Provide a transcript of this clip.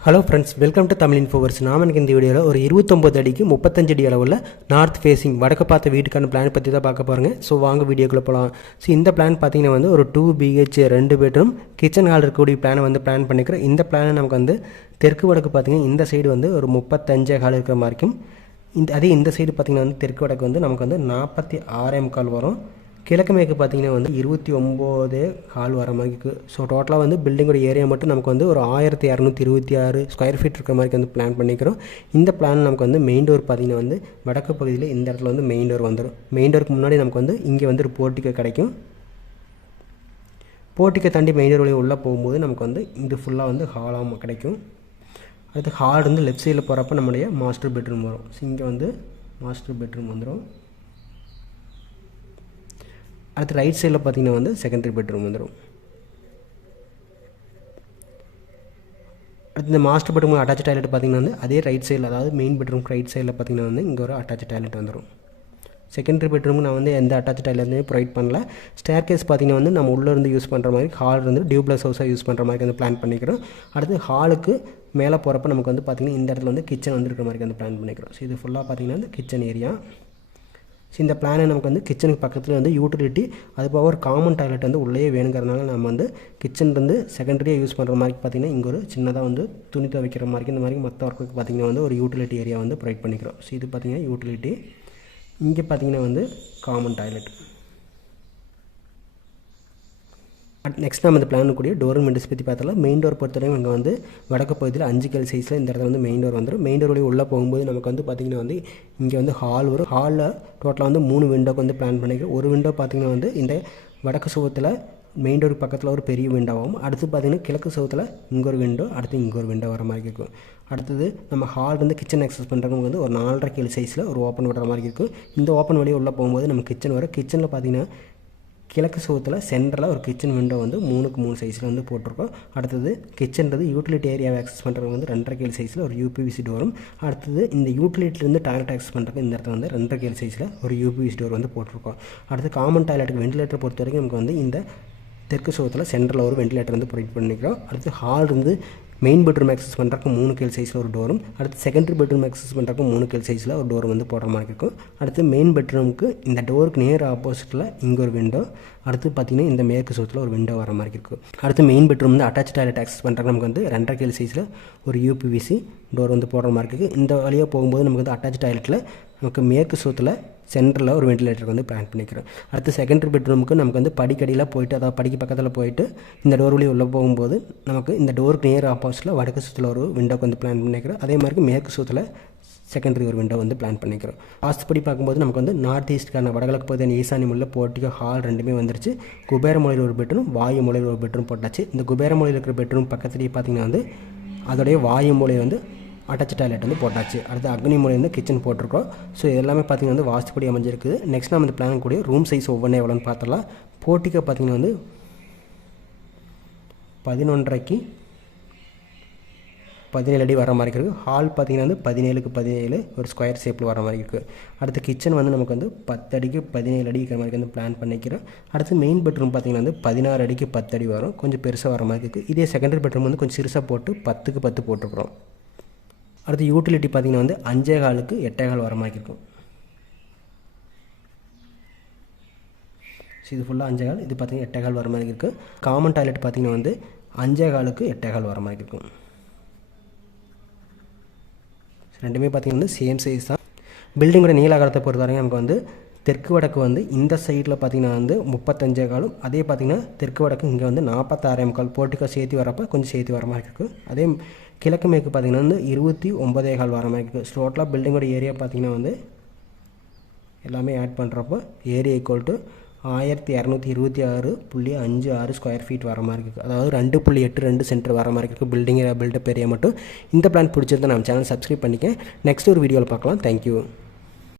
Hello friends welcome to Tamil Infoverse நாம் எனக்கு இந்த வீடியோவில் ஒரு இருபத்தொம்பது அடிக்கு முப்பத்தஞ்சு அடி அளவில் நார்த் ஃபேஸிங் வடக்கு பார்த்த வீட்டுக்கான பிளான் பற்றி தான் பார்க்க போகிறேங்க ஸோ வாங்க வீடியோக்குள்ளே போகலாம் ஸோ இந்த பிளான் பார்த்தீங்கன்னா வந்து ஒரு டூ பிஹெச் ரெண்டு பெட்ரூம் கிச்சன் ஹால் இருக்கக்கூடிய பிளானை வந்து பிளான் பண்ணிக்கிறோம். இந்த பிளானை நமக்கு வந்து தெற்கு வடக்கு பார்த்தீங்கன்னா இந்த சைடு வந்து ஒரு முப்பத்தஞ்சு ஹால் இருக்கிற மாதிரிக்கும் இந்த அதே இந்த சைடு பார்த்தீங்கன்னா வந்து தெற்கு வடக்கு வந்து நமக்கு வந்து நாற்பத்தி ஆறே முக்கால் வரும். கிழக்கு மேற்கு பார்த்தீங்கன்னா வந்து இருபத்தி ஒம்பது ஹால் வர மாதிரி இருக்குது ஸோ டோட்டலாக வந்து பில்டிங்கோட ஏரியா மட்டும் நமக்கு வந்து ஒரு ஆயிரத்தி இரநூத்தி இருபத்தி ஆறு ஸ்கொயர் ஃபீட் இருக்கிற மாதிரி வந்து பிளான் பண்ணிக்கிறோம். இந்த பிளான் நமக்கு வந்து மெயின் டோர் பார்த்தீங்கன்னா வந்து வடக்கு பகுதியில் இந்த இடத்துல வந்து மெயின் டோர் வந்துடும் மெயின் டோருக்கு முன்னாடி நமக்கு வந்து இங்கே வந்து ஒரு போர்ட்டிக்கோ கிடைக்கும். போர்ட்டிக்கை தாண்டி மெயின் டோர் வழி உள்ளே போகும்போது நமக்கு வந்து இது ஃபுல்லாக வந்து ஹாலாக கிடைக்கும். அடுத்து ஹால் இருந்து லெஃப்ட் சைடில் போகிறப்ப நம்முடைய மாஸ்டர் பெட்ரூம் வரும். ஸோ இங்கே வந்து மாஸ்டர் பெட்ரூம் வந்துடும் அடுத்து ரைட் சைடில் பார்த்தீங்கன்னா வந்து செகண்டரி பெட்ரூம் வந்துடும் அடுத்து இந்த மாஸ்டர் பெட்ரூம் அட்டாச் டாய்லெட் பார்த்தீங்கன்னா வந்து அதே ரைட் சைடில் அதாவது மெயின் பெட்ரூம் ரைட் சைடில் பார்த்தீங்கன்னா வந்து இங்கே ஒரு அட்டாச் டாய்லெட் வந்துடும் செகண்டரி பெட்ரூமுக்கு நான் வந்து எந்த அட்டாச் டாய்லெட்லையும் ப்ரொவைட் பண்ணல. ஸ்டேர் கேஸ் பார்த்தீங்கன்னா வந்து நம்ம உள்ளேருந்து யூஸ் பண்ணுற மாதிரி ஹால் இருந்து டியூப்ளஸ் ஹவுஸாக யூஸ் பண்ணுற மாதிரி வந்து பிளான் பண்ணிக்கிறோம். அடுத்து ஹாலுக்கு மேலே போகிறப்ப நமக்கு வந்து பார்த்திங்கன்னா இந்த இடத்துல வந்து கிச்சன் வந்துருக்கிற மாதிரி வந்து பிளான் பண்ணிக்கிறோம். ஸோ இது ஃபுல்லாக பார்த்தீங்கன்னா வந்து கிச்சன் ஏரியா ஸோ இந்த பிளானை நமக்கு வந்து கிச்சனுக்கு பக்கத்தில் வந்து யூட்டிலிட்டி அது போக ஒரு காமன் டாய்லெட் வந்து உள்ளே வேணுங்கிறதுனால நம்ம வந்து கிச்சன் வந்து செகண்டரியாக யூஸ் பண்ணுற மாதிரி பார்த்திங்கன்னா இங்கே ஒரு சின்னதாக வந்து துணி துவைக்கிற மாதிரி இந்த மாதிரி மற்ற ஒர்க்குக்கு பார்த்திங்கன்னா வந்து ஒரு யூட்டிலிட்டி ஏரியா வந்து ப்ரொவைட் பண்ணிக்கிறோம். ஸோ இது பார்த்திங்கன்னா யூட்டிலிட்டி இங்கே பார்த்திங்கன்னா வந்து காமன் டாய்லெட் நெக்ஸ்ட் நம்ம இந்த பிளான் கூடிய டோர் விண்டோஸ் பற்றி பார்த்தாலும் மெயின் டோர் பொறுத்தவரைக்கும் இங்கே வந்து வடக்கு பகுதியில் அஞ்சு கல் சைஸில் இந்த இடத்துல வந்து மெயின் டோர் வந்துடும் மெயின் டோர் வழி உள்ளே போகும்போது நமக்கு வந்து பார்த்திங்கன்னா வந்து இங்கே வந்து ஹால் வரும். ஹாலில் டோட்டலாக வந்து மூணு விண்டோக்கு வந்து பிளான் பண்ணிக்கிறோம் ஒரு விண்டோ பார்த்திங்கன்னா வந்து இந்த வடக்கு சுவத்தில் மெயின் டோர் பக்கத்தில் ஒரு பெரிய விண்டோவாகவும் அடுத்து பார்த்திங்கன்னா கிழக்கு சுவத்தில் இங்கே ஒரு விண்டோ அடுத்து இங்கே ஒரு விண்டோ வர மாதிரி இருக்கும். அடுத்தது நம்ம ஹால் வந்து கிச்சன் அக்சஸ் பண்ணுறவங்க வந்து ஒரு நாலரை கீழ் சைஸில் ஒரு ஓப்பன் விடுற மாதிரி இருக்கும். இந்த ஓப்பன் வழியாக உள்ளே போகும்போது நம்ம கிச்சன் வரும். கிச்சனில் பார்த்திங்கன்னா கிழக்கு சுகத்தில் சென்டரில் ஒரு கிச்சன் விண்டோ வந்து மூணுக்கு மூணு சைஸில் வந்து போட்டிருக்கோம். அடுத்தது கிச்சன்றது யூட்டிலிட்டி ஏரியாவை ஆக்சஸ் பண்ணுறது வந்து ரெண்டரை கேள் சைஸில் ஒரு யூபிவிசி டோரும் அடுத்தது இந்த யூட்டிலிட்டிலேருந்து டாய்லெட் ஆக்சஸ் பண்ணுறதுக்கு இந்த இடத்துல வந்து ரெண்டரை கேள் சைஸில் ஒரு யூபிவிசி டோர் வந்து போட்டிருக்கோம். அடுத்து காமன் டாய்லெட்டுக்கு வெண்டிலேட்டர் பொறுத்த வரைக்கும் நமக்கு வந்து இந்த தெற்கு சுவத்தில் சென்டரில் ஒரு வெண்டிலேட்டர் வந்து ப்ரொவைட் பண்ணிக்கிறோம். அடுத்து ஹால் இருந்து மெயின் பெட்ரூம் ஆக்சஸ் பண்ணுறக்கு மூணு கேள் சைஸில் ஒரு டோரும் அடுத்து செகண்டரி பெட்ரூம் ஆக்சஸ் பண்ணுறக்கு மூணு கேள் சைஸில் ஒரு டோர் வந்து போடுற மாதிரி இருக்கும். அடுத்து மெயின் பெட்ரூமுக்கு இந்த டோருக்கு நேர் ஆப்போசிட்டில் இங்கே ஒரு விண்டோ அடுத்து பார்த்திங்கன்னா இந்த மேற்கு சுவத்தில் ஒரு விண்டோ வர மாதிரி இருக்கும். அடுத்து மெயின் பெட்ரூம் வந்து அட்டாச் டாய்லெட் ஆக்சஸ் பண்ணுறக்கு நமக்கு வந்து ரெண்டரை கேள் சைஸில் ஒரு யூபிவிசி டோர் வந்து போடுற மாதிரி இருக்குது இந்த வழியாக போகும்போது நமக்கு வந்து அட்டாச் டாய்லெட்டில் நமக்கு மேற்கு சுவத்தில் சென்டரில் ஒரு வெண்டிலேட்டர் வந்து பிளான் பண்ணிக்கிறோம். அடுத்து செகண்டரி பெட்ரூமுக்கு நமக்கு வந்து படிக்கடியில் போயிட்டு அதாவது படிக்கு பக்கத்தில் போயிட்டு இந்த டோர் வழி உள்ளே போகும்போது நமக்கு இந்த டோருக்கு நியர் ஆப்போசிட்டில் வடக்கு சுற்றில் ஒரு விண்டோக்கு வந்து பிளான் பண்ணிக்கிறோம். அதே மாதிரி மேற்கு சுற்றில் செகண்டரி ஒரு விண்டோ வந்து பிளான் பண்ணிக்கிறோம். வாஸ்துப்படி பார்க்கும்போது நமக்கு வந்து நார்த் ஈஸ்ட்கான வடகிழக்கு பகுதியான ஈசானி முள்ள போர்ட்டிகோ ஹால் ரெண்டுமே வந்துருச்சு. குபேர மொழியில் ஒரு பெட்ரூம் வாயு மொழியில் ஒரு பெட்ரூம் போட்டாச்சு. இந்த குபேர மொழியில் இருக்கிற பெட்ரூம் பக்கத்துலேயே பார்த்திங்கன்னா வந்து அதோடைய வாயு மூலையை வந்து அட்டாச் டாய்லெட் வந்து போட்டாச்சு. அடுத்து அக்னி மூலை கிச்சன் போட்டிருக்கோம். ஸோ இது எல்லாமே பார்த்திங்கன்னா வந்து வாஸ்துப்படி அமைஞ்சிருக்குது நெக்ஸ்ட் நம்ம இந்த பிளான் கூட ரூம் சைஸ் ஒவ்வொன்றே எவ்வளோன்னு பார்த்தலாம் போட்டிக்கு பார்த்திங்கன்னா வந்து பதினொன்றரைக்கு பதினேழு அடி வர மாதிரி இருக்குது ஹால் பார்த்திங்கன்னா வந்து பதினேழுக்கு பதினேழு ஒரு ஸ்கொயர் ஷேப்பில் வர மாதிரி இருக்குது அடுத்து கிச்சன் வந்து நமக்கு வந்து பத்து அடிக்கு பதினேழு அடி இருக்கிற மாதிரி வந்து பிளான் பண்ணிக்கிறோம். அடுத்து மெயின் பெட்ரூம் பார்த்திங்கன்னா வந்து பதினாறு அடிக்கு பத்து அடி வரும். கொஞ்சம் பெருசாக வர மாதிரி இருக்குது இதே செகண்டரி பெட்ரூம் வந்து கொஞ்சம் சிறுசாக போட்டு பத்துக்கு பத்து போட்டுருக்குறோம். அடுத்து யூட்டிலிட்டி பார்த்திங்கன்னா வந்து அஞ்சே காலுக்கு எட்டே கால் வர மாதிரி இருக்கும். ஸோ இது ஃபுல்லாக அஞ்சே கால் இது பார்த்திங்கன்னா எட்டே கால் வர மாதிரி இருக்குது காமன் டாய்லெட் பார்த்திங்கன்னா வந்து அஞ்சே காலுக்கு எட்டே கால் வர மாதிரி இருக்கும். ரெண்டுமே பார்த்திங்கன்னா வந்து சேம் சைஸ் தான். பில்டிங்கோட நீலாகாரத்தை பொறுத்த வரைக்கும் நமக்கு வந்து தெற்கு வடக்கு வந்து இந்த சைடில் பார்த்திங்கன்னா வந்து முப்பத்தஞ்சே காலும் அதே பார்த்திங்கன்னா தெற்கு வடக்கு இங்கே வந்து நாற்பத்தாறே கால் போர்ட்டிக்கோ சேர்த்து வரப்போ கொஞ்சம் சேர்த்து வர மாதிரி இருக்குது அதே கிழக்கு மேற்கு பார்த்திங்கன்னா வந்து இருபத்தி ஒம்பதே கால் வர மாதிரி இருக்குது. டோட்டலாக பில்டிங்கோட ஏரியா பார்த்திங்கன்னா வந்து எல்லாமே ஆட் பண்ணுறப்போ ஏரியா ஈக்குவல் டு ஆயிரத்தி இரநூத்தி இருபத்தி ஆறு புள்ளி அஞ்சு ஆறு ஸ்கொயர் ஃபீட் வர மாதிரி இருக்குது. அதாவது ரெண்டு புள்ளி எட்டு ரெண்டு சென்டர் வர மாதிரி இருக்குது. பில்டிங் பில்டப் ஏரியா மட்டும். இந்த பிளான் பிடிச்சிருந்தா நம்ம சேனல் சப்ஸ்கிரைப் பண்ணிக்க நெக்ஸ்ட் ஒரு வீடியோவில் பார்க்கலாம். தேங்க்யூ